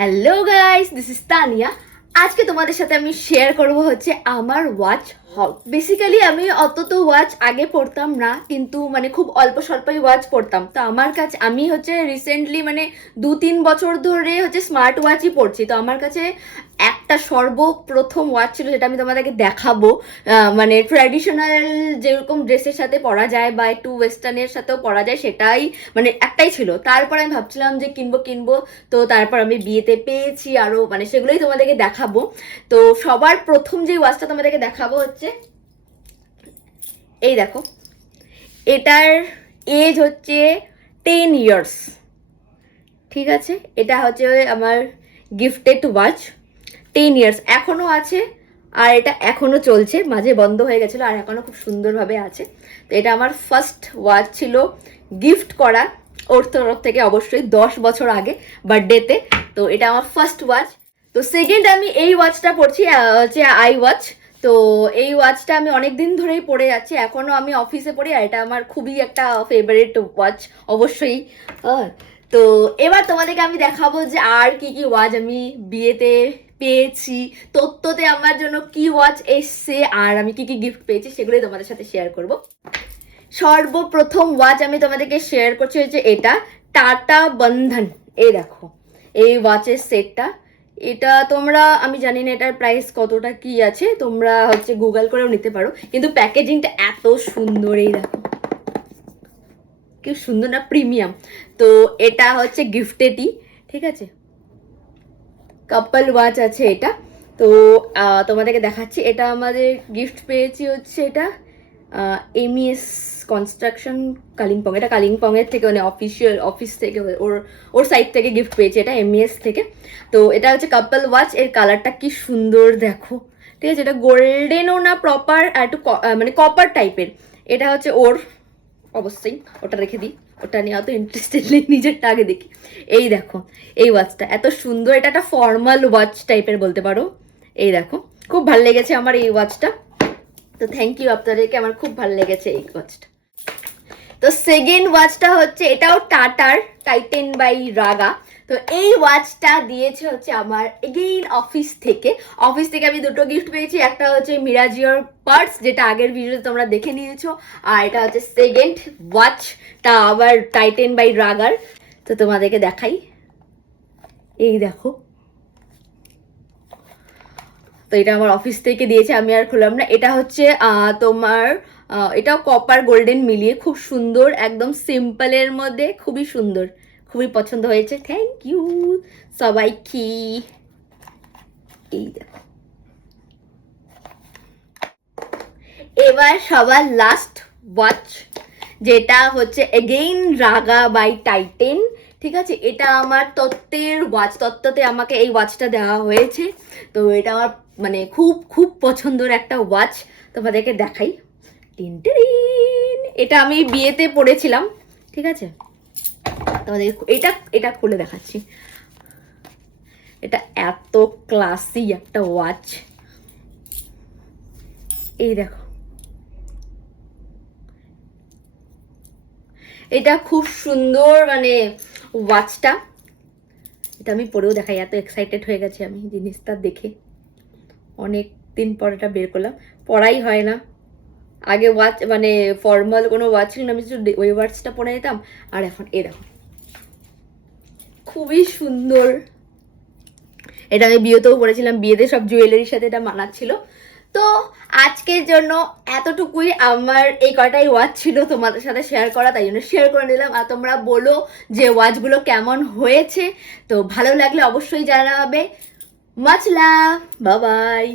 Hello guys, this is Tania. আজকে তোমাদের সাথে আমি শেয়ার করব হচ্ছে আমার ওয়াচ হল। বেসিক্যালি আমি অত তো ওয়াচ আগে পড়তাম না, কিন্তু মানে খুব অল্প স্বল্পই ওয়াচ পড়তাম। তো আমার কাছে আমি হচ্ছে রিসেন্টলি মানে 2-3 বছর ধরে হচ্ছে স্মার্ট ওয়াচই পড়ছি। তো আমার কাছে একটা সর্বপ্রথম ওয়াচ ছিল, যেটা আমি তোমাদেরকে দেখাবো। মানে ট্র্যাডিশনাল যেরকম ড্রেসের সাথে পরা যায় বা একটু ওয়েস্টার্নের সাথেও পরা যায়, সেটাই মানে একটাই ছিল। তারপর আমি ভাবছিলাম যে কিনবো, তো তারপর আমি বিয়েতে পেয়েছি আরো, মানে সেগুলোই তোমাদেরকে দেখাবো। তো সবার প্রথম যে ওয়াচটা তোমাদেরকে দেখাবো হচ্ছে এই দেখো। এটার এজ হচ্ছে 10 ইয়ার্স। ঠিক আছে, এটা হচ্ছে আমার গিফটেড ওয়াচ। 10 ইয়ার্স এখনো আছে, আর এটা এখনো চলছে, মাঝে বন্ধ হয়ে গেছিল আর এখনো খুব সুন্দরভাবে আছে। তো এটা আমার ফার্স্ট ওয়াচ ছিল, গিফট করা ওর তরফ থেকে, অবশ্যই 10 বছর আগে বার্থডেতে। তো এটা আমার ফার্স্ট ওয়াচ। তো সেকেন্ড আমি এই ওয়াচটা পরছি, হচ্ছে আই ওয়াচ। তো এই ওয়াচটা আমি অনেক দিন ধরেই পরে যাচ্ছি, এখনো আমি অফিসে পড়ি, আর এটা আমার খুবই একটা ফেভারিট ওয়াচ অবশ্যই। তো এবার তোমাদেরকে আমি দেখাবো যে আর কি কি ওয়াচ আমি বিয়েতে পেয়েছি, তত্ত্বতে আমার জন্য কি ওয়াচ এসছে, আর আমি কি কি গিফট পেয়েছি সেগুলোই তোমাদের সাথে শেয়ার করব। সর্বপ্রথম ওয়াচ আমি তোমাদেরকে শেয়ার করছি হচ্ছে এটা টাটা বন্ধন। এই দেখো এই ওয়াচের সেটটা। এটা তোমরা, আমি জানি না এটার প্রাইস কতটা কি আছে, তোমরা হচ্ছে গুগল করেও নিতে পারো, কিন্তু প্যাকেজিংটা এত সুন্দর। এই দেখো কি সুন্দর না, প্রিমিয়াম। তো এটা হচ্ছে গিফটেডই, ঠিক আছে, কাপল ওয়াচ আছে এটা। তো তোমাদেরকে দেখাচ্ছি, এটা আমাদের গিফট পেয়েছি হচ্ছে এটা এমইএস কনস্ট্রাকশন কালিম্পং। এটা কালিম্পংয়ের থেকে, মানে অফিসিয়াল অফিস থেকে, ওর ওর সাইড থেকে গিফট পেয়েছি এটা এমইএস থেকে। তো এটা হচ্ছে কাপল ওয়াচ, এর কালারটা কি সুন্দর দেখো। ঠিক আছে, এটা গোল্ডেনও না প্রপার, আর একটু মানে কপার টাইপের। এটা হচ্ছে ওর, অবশ্যই ওটা রেখে দিই, ওটা নিয়ে অত ইন্টারেস্টেড নেই, নিজেরটা আগে দেখি। এই দেখো এই ওয়াচটা এত সুন্দর, এটা একটা ফর্মাল ওয়াচ টাইপের বলতে পারো। এই দেখো খুব ভালো লেগেছে আমার এই ওয়াচটা। তো থ্যাংক ইউ আপনাদেরকে, আমার খুব ভালো লেগেছে এই ওয়াচটা। তো সেকেন্ড ওয়াচটা হচ্ছে এটাও টাটার, টাইটেন বাই রাগা। তো এই ওয়াচটা দিয়েছে হচ্ছে আমার এগেইন অফিস থেকে আমি দুটো গিফট পেয়েছি। একটা হচ্ছে মিরাজিওর পার্স, যেটা আগের ভিডিওতে তোমরা দেখে নিয়েছো, আর এটা হচ্ছে সেকেন্ড ওয়াচটা আবার টাইটেন বাই রাগার। তো তোমাদেরকে দেখাই, এই দেখো। তো এটা আমার অফিস থেকে দিয়েছে, আমি আর খুললাম না। এটা হচ্ছে তোমার এটাও কপার গোল্ডেন মিলিয়ে খুব সুন্দর, একদম সিম্পলের মধ্যে খুবই সুন্দর, খুবই পছন্দ হয়েছে। থ্যাংক ইউ সবাইকে। এই দেখো, এবার সবার লাস্ট ওয়াচ, যেটা হচ্ছে এগেইন রাগা বাই টাইটেন। ঠিক আছে, এটা আমার তত্ত্বের ওয়াচ, তত্ত্বতে আমাকে এই ওয়াচটা দেওয়া হয়েছে। তো এটা আমার মানে খুব খুব পছন্দের একটা ওয়াচ, তোমাদেরকে দেখাই। টিনটিন, এটা আমি বিয়েতে পড়েছিলাম। ঠিক আছে, তোমাদের এটা এটা খুলে দেখাচ্ছি। এটা এত ক্লাসি একটা ওয়াচ, এই দেখো। এটা খুব সুন্দর মানে ওয়াচটা, এটা আমি পরেও দেখাই, এত এক্সাইটেড হয়ে গেছে আমি জিনিসটা দেখে। অনেক দিন পর এটা বের করলাম, পরাই হয় না। আগে ওয়াচ মানে ফর্মাল কোনো ওয়াচ ছিল না, আমি শুধু ওই ওয়াচটা পরে নিতাম। আর এখন এই দেখো খুবই সুন্দর। এটা আমি বিয়েতেও পরেছিলাম, বিয়েতে সব জুয়েলারির সাথে এটা মানাচ্ছিল। তো আজকের জন্য এতটুকুই, আমার এই কয়টাই ওয়াচ ছিল তোমাদের সাথে শেয়ার করা, তাই জন্য শেয়ার করে নিলাম। আর তোমরা বলো যে ওয়াচগুলো কেমন হয়েছে। তো ভালো লাগলে অবশ্যই জানাবে। Much love, bye bye.